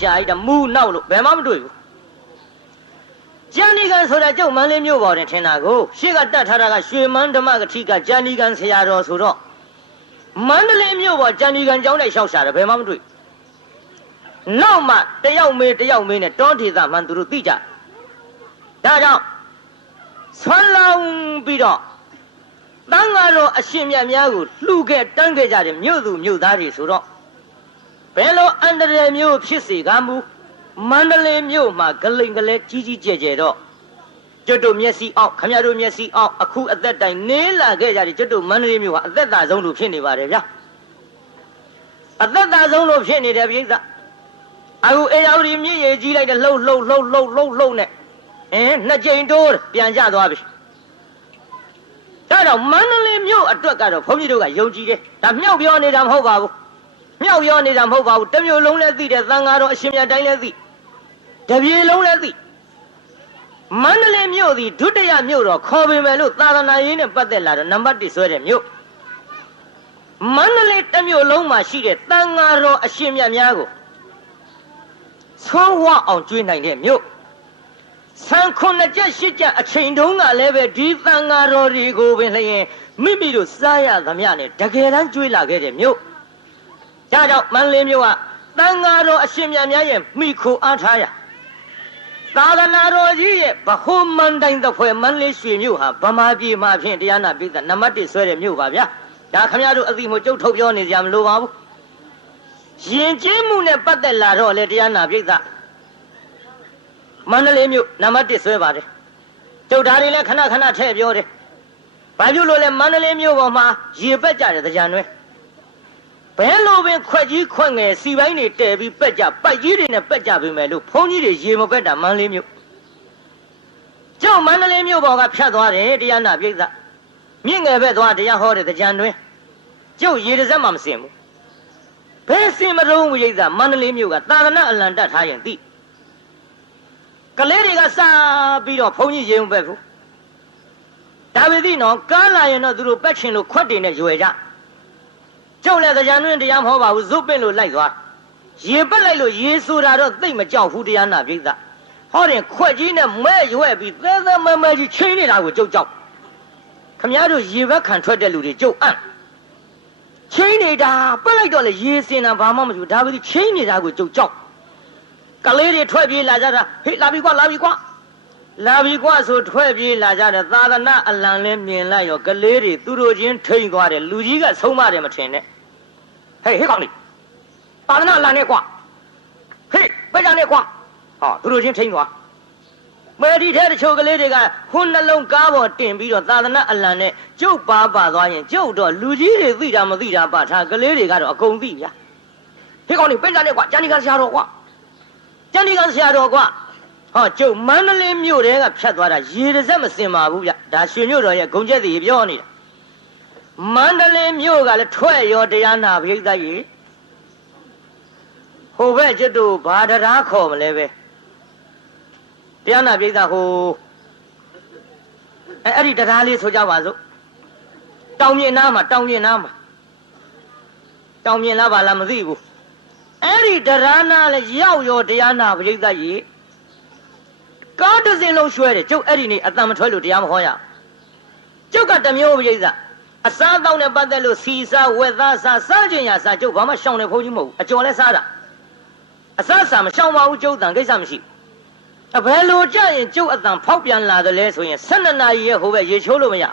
ရှာလိုက်တာမူနောက်လို့ဘယ်မှမတွေ့ဘူးကျန်ဒီကန်ဆိုတာကျုပ်မန်းလေးမြို့ပေါ်တင်ထင်တာကိုရှေ့ကတတ်ထားတာကရွှေမန်းဓမ္မကတိကကျန်ဒီကန်ဆရာတော်ဆိုတော့မန္တလေးမြို့ပေါ်ကျန်ဒီကန်ကျောင်းလိုက်လျှောက်ရှာတယ်ဘယ်မှမတွေ့နောက်မှတယောက်မေးတယောက်မေးနဲ့တောဒေသမှန်သူတို့သိကြဒါကြောင့်ဆွမ်းလောင်းပြီးတော့တန်ဃာတော်အရှင်မြတ်များကိုလှူခဲ့တန်းခဲ့ကြတဲ့မြို့သူမြို့သားတွေဆိုတော့ ဘယ်လိုအန္တရာယ်မျိုးဖြစ်စေကမူမန္တလေးမြို့မှာဂလိန်ကလေးကြီးကြီးကျယ်ကျယ်တော့ကျွတ်တို့မျက်စိအောင်ခမရတို့မျက်စိအောင်အခုအသက်တိုင်နေလာခဲ့ကြတယ်ကျွတ်တို့မန္တလေးမြို့ဟာအသက်သာဆုံးလို့ဖြစ်နေပါတယ်ဗျာအသက်သာဆုံးလို့ဖြစ်နေတယ်ပြိဿအခုအေယာဝတီမြင့်ရည်ကြီးလိုက်တဲ့လှုပ်လှုပ်လှုပ်လှုပ်လှုပ်လှုပ်နဲ့အင်းနှစ်ကြိမ်တိုးပြန်ကျသွားပြီဒါတော့မန္တလေးမြို့အတွက်ကတော့ဘုန်းကြီးတို့ကယုံကြည်တယ်ဒါမြောက်ပြောနေတာမဟုတ်ပါဘူး မြောက်ပြောနေတာမဟုတ်ပါဘူးတစ်မျိုးလုံးလည်းသိတယ်သံဃာတော်အရှင်မြတ်တိုင်းလည်းသိတပြေလုံးလည်းသိမန္တလေးမြို့သည်ဒုတိယမြို့တော်ခေါ်ပေမဲ့လို့သာသနာရေးနဲ့ပတ်သက်လာတော့နံပါတ်1ဆွဲတဲ့မြို့မန္တလေးတစ်မြို့လုံးမှာရှိတဲ့သံဃာတော်အရှင်မြတ်များကိုဆွမ်းဝအောင်ကျွေးနိုင်တဲ့မြို့ဆန်ခုနှစ်ချက်ရှစ်ချက်အချိန်တုန်းကလည်းပဲဒီသံဃာတော်တွေကိုပင်လျင်မိမိတို့စားရသမျှနဲ့တကယ်တမ်းကျွေးလာခဲ့တဲ့မြို့ ဒါကြောင့်မန္တလေးမြို့ကသံဃာတော်အရှင်မြတ်များရဲ့မိခိုအားထားရသာသနာတော်ကြီးရဲ့ဗဟိုမန္တိုင်သဖွယ်မန္တလေးရွှေမြို့ဟာဗမာပြည်မှာဖြင့်တရားနာပိဿနံပါတ်1ဆွဲတဲ့မြို့ပါဗျာဒါခမရတို့အသိမို့ကြုတ်ထုတ်ပြောနေကြမလို့ပါဘူးယဉ်ကျေးမှုနဲ့ပတ်သက်လာတော့လေတရားနာပိဿမန္တလေးမြို့နံပါတ်1ဆွဲပါတယ်ကျုပ်ဓာတ်တွေလည်းခဏခဏထည့်ပြောတယ်ဘာဖြစ်လို့လဲမန္တလေးမြို့ပေါ်မှာရေပက်ကြတယ်တရားနွဲ ဘယ်လိုပင်ခွက်ကြီးခွက်ငယ်စီပိုင်းတွေတဲပြီးပက်ကြပိုက်ကြီးတွေနဲ့ပက်ကြပြီမယ်လို့ဘုန်းကြီးတွေရေမပက်တာမန္တလေးမြို့ကျုပ်မန္တလေးမြို့ပေါ်ကဖြတ်သွားတယ်တရားနာပိဿမြင့်ငယ်ဘက်သွားတရားဟောတယ်တရားနွဲကျုပ်ရေတစ်စက်မှမစင်ဘူးဘယ်စင်မတုံးဝိဿမန္တလေးမြို့ကသာသနာအလံတက်ထားရင်သိကလေးတွေကစပြီးတော့ဘုန်းကြီးရေမပက်ဘူးဒါပေသည့်နော်ကားလာရင်တော့သူတို့ပက်ချင်လို့ခွက်တွေနဲ့ရွယ်ကြ ကျုပ်လည်းတရားနှင်းတရားမဟောပါဘူးဇုတ်ပင့်လို့လိုက်သွားရေပက်လိုက်လို့ရေဆိုတာတော့သိမ့်မကြောက်ဘူးတရားနာပြိဿဟောတယ်ခွက်ကြီးနဲ့မဲ့ရွယ်ပြီးသဲသဲမဲမဲကြီးချင်းနေတာကိုကျုပ်ကြောက်ခမည်းတော်ရေဘက်ခံထွက်တဲ့လူတွေကျုပ်အံ့ချင်းနေတာပက်လိုက်တော့လေရေစင်တာဘာမှမဖြစ်ဒါပေမဲ့ချင်းနေတာကိုကျုပ်ကြောက်ကလေးတွေထွက်ပြေးလာကြတာဟေးလာပြီကွာလာပြီကွာလာပြီကွာဆိုထွက်ပြေးလာကြတယ်သာသနာအလံလဲမြင်လိုက်ရောကလေးတွေသူတို့ချင်းထိန်သွားတယ်လူကြီးကဆုံးမတယ်မထင်နဲ့ ဟေးဟေးကောင်လေးသာသနာအလံနဲ့ကွာဟေးဘယ်ကြနဲ့ကွာဟောသူတို့ချင်းထိန်သွားမေဒီထဲတချို့ကလေးတွေကခွန်းနှလုံးကားပေါ်တင်ပြီးတော့သာသနာအလံနဲ့ကျုပ်ပါပါသွားရင်ကျုပ်တော့လူကြီးတွေသိတာမသိတာပါထားကလေးတွေကတော့အကုန်သိဗျာဟေးကောင်လေးဘယ်ကြနဲ့ကွာကျန်ဒီကဆရာတော်ကွာကျန်ဒီကဆရာတော်ကွာဟောကျုပ်မန္တလေးမြို့တဲကဖြတ်သွားတာရေတစ်စက်မစင်ပါဘူးဗျဒါရွှေမြို့တော်ရဲ့ဂုံကျက်စီပြောနေတာ မန္တလေးမြို့ကလည်းထွက်ရောတရားနာပိဋကကြီးဟိုဘက်ကျွတ်တို့ဘာတရားခေါ်မလဲပဲတရားနာပိဋကဟိုအဲအဲ့ဒီတရားလေးဆိုကြပါစို့တောင်မြင်နားမှာတောင်မြင်နားမှာတောင်မြင်လားပါလားမသိဘူးအဲ့ဒီတရားနာလဲရောက်ရောတရားနာပိဋကကြီးကားတစ်စင်းလုံးရွှဲတယ်ကျုပ်အဲ့ဒီနေ့အတန်မထွက်လို့တရားမဟောရကျုပ်ကတမျိုးပိဋက အစားအသောက်နဲ့ပတ်သက်လို့စီစားဝက်သားစားစားခြင်းရစားကျုပ်ဘာမှရှောင်နေဖို့ကြီးမဟုတ်ဘူးအကျော်လဲစားတာအစားစားမရှောင်ပါဘူးကျုပ်တန်ကိစ္စမရှိအဘယ်လိုကြရင်ကျုပ်အတန်ဖောက်ပြန်လာတယ်လဲဆိုရင်12နာရီရဲ့ဟိုဘက်ရေချိုးလို့မရ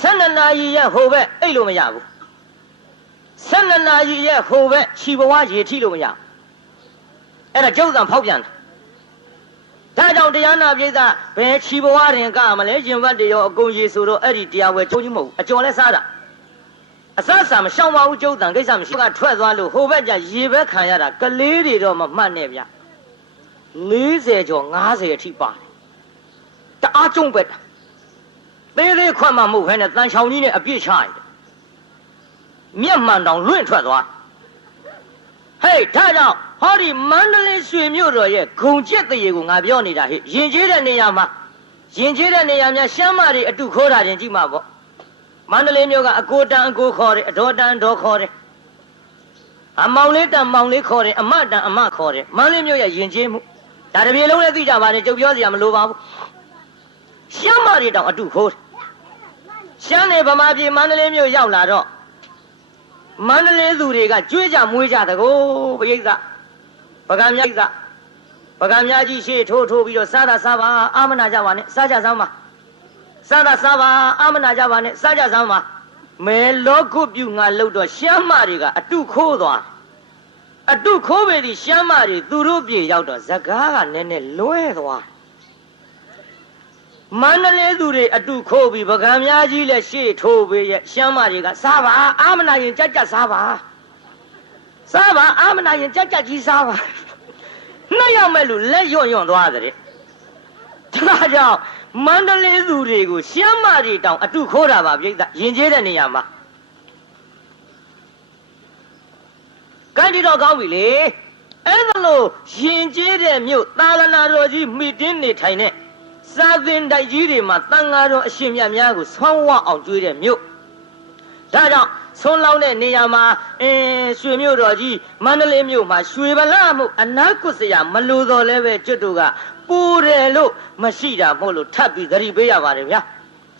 12နာရီရဲ့ဟိုဘက်အိတ်လို့မရဘူး12နာရီရဲ့ဟိုဘက်ခြီဘဝရေထိလို့မရအဲ့ဒါကျုပ်တန်ဖောက်ပြန်တာ ဒါကြောင့်တရားနာပိဋကဘယ်ခြီဘဝရင်ကမလဲရင်ဘတ်တရောအကုန်ရေဆိုတော့အဲ့ဒီတရားဝဲကျုံကြီးမဟုတ်ဘူးအကျော်လဲစားတာအစအစာမရှောင်ပါဘူးကျုပ်တန်ကိစ္စမရှိကထွက်သွားလို့ဟိုဘက်ကျရေဘက်ခံရတာကလေးတွေတော့မမှတ်နဲ့ဗျ40ကျော်50အထိပါတယ်တအားကျုံပဲတာသေးသေးခွတ်မှမဟုတ်ဘဲနဲ့တန်ချောင်ကြီးနဲ့အပြစ်ချရတယ်မျက်မှန်တောင်လွင့်ထွက်သွားဟေးဒါကြောင့် ဟောဒီမန္တလေးရွှေမြို့တော်ရဲ့ဂုံကျက်တရေကိုငါပြောနေတာဟဲ့ယင်ကျေးတဲ့နေရာမှာယင်ကျေးတဲ့နေရာများရှမ်းမတွေအတုခိုးတာတင်ကြည့်မှာပေါ့မန္တလေးမြို့ကအကိုတန်အကိုခေါ်တယ်အတော်တန်တော်ခေါ်တယ်အမောင်လေးတန်မောင်လေးခေါ်တယ်အမတန်အမခေါ်တယ်မန္တလေးမြို့ရဲ့ယဉ်ကျေးမှုဒါတပြေလုံးလည်းသိကြပါနဲ့ကြုတ်ပြောစရာမလိုပါဘူးရှမ်းမတွေတောင်အတုခိုးတယ်ရှမ်းနေဗမာပြည်မန္တလေးမြို့ရောက်လာတော့မန္တလေးသူတွေကကြွေးကြမွေးကြတကောပရိသတ် ပကံမြတ်ပပကံမြတ်ကြီးရှေ့ထိုးထိုးပြီးတော့စားတာစားပါအာမနာကြပါနဲ့စားကြစမ်းပါစားတာစားပါအာမနာကြပါနဲ့စားကြစမ်းပါမဲလောကုပြုငါလို့တော့ရှမ်းမတွေကအတုခိုးသွားအတုခိုးပေဒီရှမ်းမတွေသူတို့ပြေရောက်တော့ဇကားကနည်းနည်းလွဲသွားမန္တလေးသူတွေအတုခိုးပြီးပကံများကြီးလည်းရှေ့ထိုးပြီးရဲ့ရှမ်းမတွေကစားပါအာမနာရင်ကြက်ကြက်စားပါ စားပါအာမနာရင်ကြက်ကြက်ကြီးစားပါနှစ်ယောက်မဲ့လူလက်ရွံ့ရွံ့သွားတဲ့ဒါကြောင့်မန္တလေးသူတွေကိုရှမ်းမတွေတောင်အတုခိုးတာပါပြိဿယဉ်ကျေးတဲ့နေရာမှာကံဒီတော့ကောင်းပြီလေအဲ့ဒါလို့ယဉ်ကျေးတဲ့မြို့သာလနာတော်ကြီးမိတင်းနေထိုင်တဲ့စာသင်တိုက်ကြီးတွေမှာတန်ဃာတော်အရှင်မြတ်များကိုဆွမ်းဝအောင်ကျွေးတဲ့မြို့ ဒါကြောင့်ဆွန်းလောင်းတဲ့နေရာမှာအင်းရွှေမြို့တော်ကြီးမန္တလေးမြို့မှာရွှေဗလာမှုအနာကွတ်စရာမလိုတော့လဲပဲကျွတ်တို့ကပူတယ်လို့မရှိတာမဟုတ်လို့ထပ်ပြီးသတိပေးရပါတယ်ဗျာ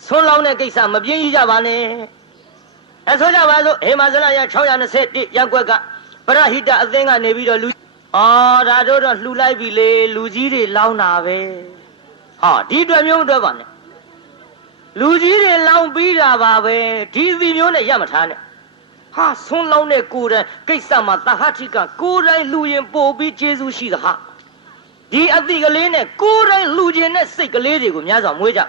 ဆွန်းလောင်းတဲ့ကိစ္စမပြင်းကြီးကြပါနဲ့အဲဆိုကြပါစို့ဟေမာဇလရ621ရက်ွက်ကပရဟိတအသင်းကနေပြီးတော့လူအော်ဒါတို့တော့လှူလိုက်ပြီလေလူကြီးတွေလောင်းတာပဲဟာဒီအတွက်မျိုးအတွက်ပါနဲ့ လူကြီးတွေလောင်းပြီးတာပါပဲဒီစီမျိုးနဲ့ရမထားနဲ့ဟာဆွန်းလောင်းတဲ့ကိုယ်တိုင်ကိစ္စမှာတဟတိကကိုယ်တိုင်လူရင်ပို့ပြီးကျေးဇူးရှိသဟာဒီအတိကလေးနဲ့ကိုယ်တိုင်လူချင်းတဲ့စိတ်ကလေးတွေကိုများစွာမွေးကြ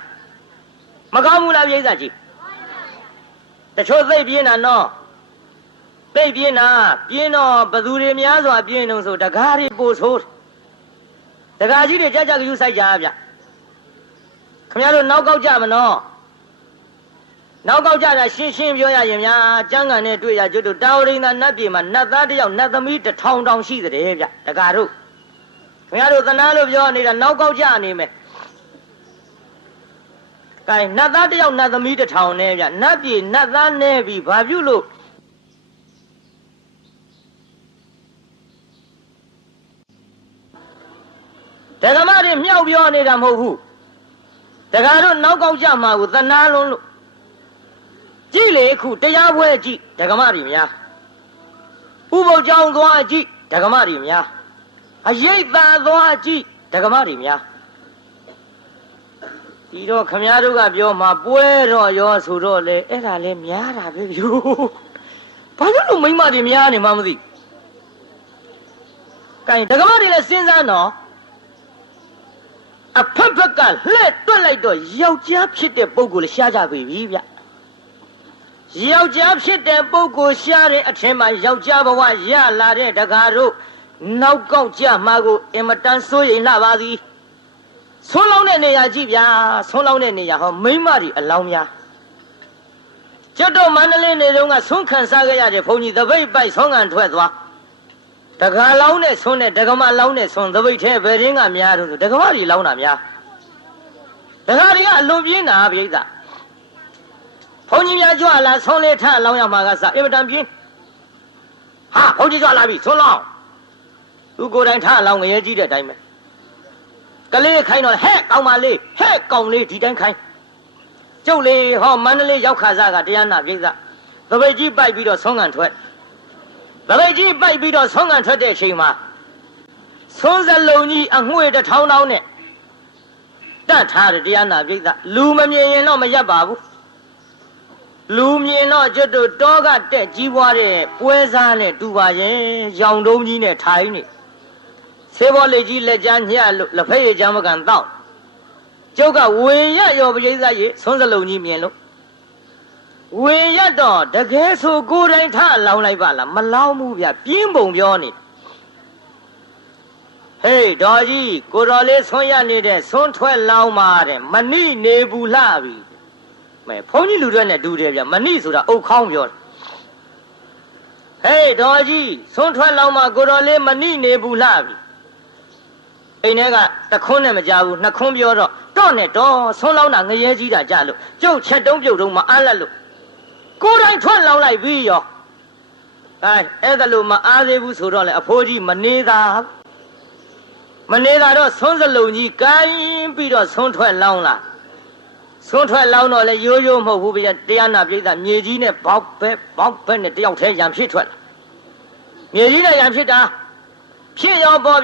မကောင်းဘူးလားပြိဿကြီးတချို့သိပ်ပြင်းတာနော်သိပ်ပြင်းတာပြင်းတော့ဘသူတွေများစွာပြင်းတော့ဆိုတကားတွေပို့ဆိုးတကားကြီးတွေကြကြကယူဆိုင်ကြဗျခင်ဗျားတို့နောက်ကောက်ကြမနော် နောက်ကောက်ကြတာရှင်းရှင်းပြောရရင်များကျမ်းဂန်နဲ့တွေ့ရကျွတ်တို့တာဝရိန္ဒနတ်ပြည်မှာနတ်သားတစ်ယောက်နတ်သမီးတစ်ထောင်တောင်ရှိတဲ့ဗျတကားတို့ခင်ဗျားတို့သနာလို့ပြောနေတာနောက်ကောက်ကြနေမယ်ကဲနတ်သားတစ်ယောက်နတ်သမီးတစ်ထောင်နဲ့ဗျနတ်ပြည်နတ်သားနဲ့ပြီးဘာပြုလို့ဒကမတွေမြောက်ပြောနေတာမဟုတ်ဘူးဒကာတို့နောက်ကောက်ကြမှာကိုသနာလုံးလို့ ကြည့်လေခုတရားပွဲကြည့်ဒကမတွေများဥပုပ်ကြောင်းသွားကြည့်ဒကမတွေများအရိပ်သာသွားကြည့်ဒကမတွေများဒီတော့ခမည်းတော်ကပြောမှာပွဲတော့ရောဆိုတော့လေအဲ့ဒါလဲများတာပဲဗျို့ဘာလို့လို့မိမတွေများနေမှမသိကဲဒကမတွေလည်းစဉ်းစားနော်အဖက်ဖက်ကလှဲ့တွက်လိုက်တော့ယောက်ျားဖြစ်တဲ့ပုံကိုလည်းရှားကြပြီဗျ ယောက်ျားဖြစ်တဲ့ပုံကိုရှားတဲ့အထင်မှာယောက်ျားဘဝရလာတဲ့တကားတို့နောက်ကောက်ကြမှာကိုအင်မတန်စိုးရိမ်လာပါသည်ဆွန်းလောင်းတဲ့နေရာကြည့်ဗျာဆွန်းလောင်းတဲ့နေရာဟောမိမ့်မတွေအလောင်းများကျွတ်တော့မန္တလေးနေတုန်းကဆွန်းခံစားခဲ့ရတဲ့ဘုန်းကြီးတပိတ်ပိုက်ဆွန်းခံထွက်သွားတကားလောင်းနဲ့ဆွန်းနဲ့ဒကမလောင်းနဲ့ဆွန်းတပိတ်ထဲဘယ်ရင်းကများတော့ဒကမတွေလောင်းတာများဒကာတွေကအလွန်ပြင်းတာပြိဿ ဘုန်းကြီးများကြွလာဆွန်းလေးထလောင်းရမှာကစအင်မတန်ပြင်းဟာဘုန်းကြီးကြွလာပြီဆွန်းလောင်းသူကိုယ်တိုင်ထလောင်းငရဲကြီးတဲ့အတိုင်းပဲကလေးခိုင်းတော့ဟဲ့ကောင်မလေးဟဲ့ကောင်လေးဒီတိုင်းခိုင်းကျုပ်လေးဟောမန္တလေးရောက်ခါစားကတရားနာပြိဿသပိတ်ကြီးပိုက်ပြီးတော့ဆုံးကန်ထွက်သပိတ်ကြီးပိုက်ပြီးတော့ဆုံးကန်ထွက်တဲ့အချိန်မှာဆုံးစလုံးကြီးအငွေတစ်ထောင်တောင်းနဲ့တတ်ထားတယ်တရားနာပြိဿလူမမြင်ရင်တော့မရက်ပါဘူး လူမြင်တော့ကျွတ်တို့တောကတက်ကြီးပွားတဲ့ပွဲစားနဲ့တူပါရဲ့ရောင်တုံးကြီးနဲ့ထိုင်းနေဆေးဘောလေးကြီးလက်ချမ်းညှက်လို့လက်ဖက်ရည်ချမ်းမကန်တောက်ကျုပ်ကဝင်ရရောပရိသတ်ရေဆုံးစလုံးကြီးမြင်လို့ဝင်ရတော့တကယ်ဆိုကိုယ်တိုင်ထလောင်းလိုက်ပါလားမလောင်းဘူးဗျပြင်းပုံပြောနေဟေးဒေါ်ကြီးကိုတော်လေးဆွန့်ရနေတဲ့ဆွန့်ထွက်လောင်းပါတဲ့မဏိနေဘူးလှပြီ မဲဘုန်းကြီးလူတွေနဲ့တူတယ်ဗျမဏိဆိုတာအုတ်ခေါင်းပြောတယ်ဟေးဒေါ်ကြီးဆွန့်ထွက်လောင်းမှာကိုတော်လေးမဏိနေဘူးလှပြီအိမ်ထဲကတခွန်းနဲ့မကြဘူးနှစ်ခွန်းပြောတော့တော့နဲ့တော့ဆုံးလောင်းတာငရဲကြီးတာကြလို့ကျုပ်ချက်တုံးပြုတ်တုံးမအားလက်လို့ကိုယ်တိုင်ထွက်လောင်းလိုက်ပြီးရောအဲအဲ့ဒါလို့မအားသေးဘူးဆိုတော့လေအဖိုးကြီးမနေတာမနေတာတော့ဆုံးစလုံးကြီးကိုင်းပြီးတော့ဆုံးထွက်လောင်းလာ ဆုံးထွက်လောင်းတော့လေရိုးရိုးမဟုတ်ဘူးဗျာတရားနာပိဋကမြေကြီးနဲ့ဘောက်ပဲဘောက်ပဲနဲ့တယောက်တည်းရံဖြစ်ထွက်လာမြေကြီးနဲ့ရံဖြစ်တာဖြစ်ရောပေါ်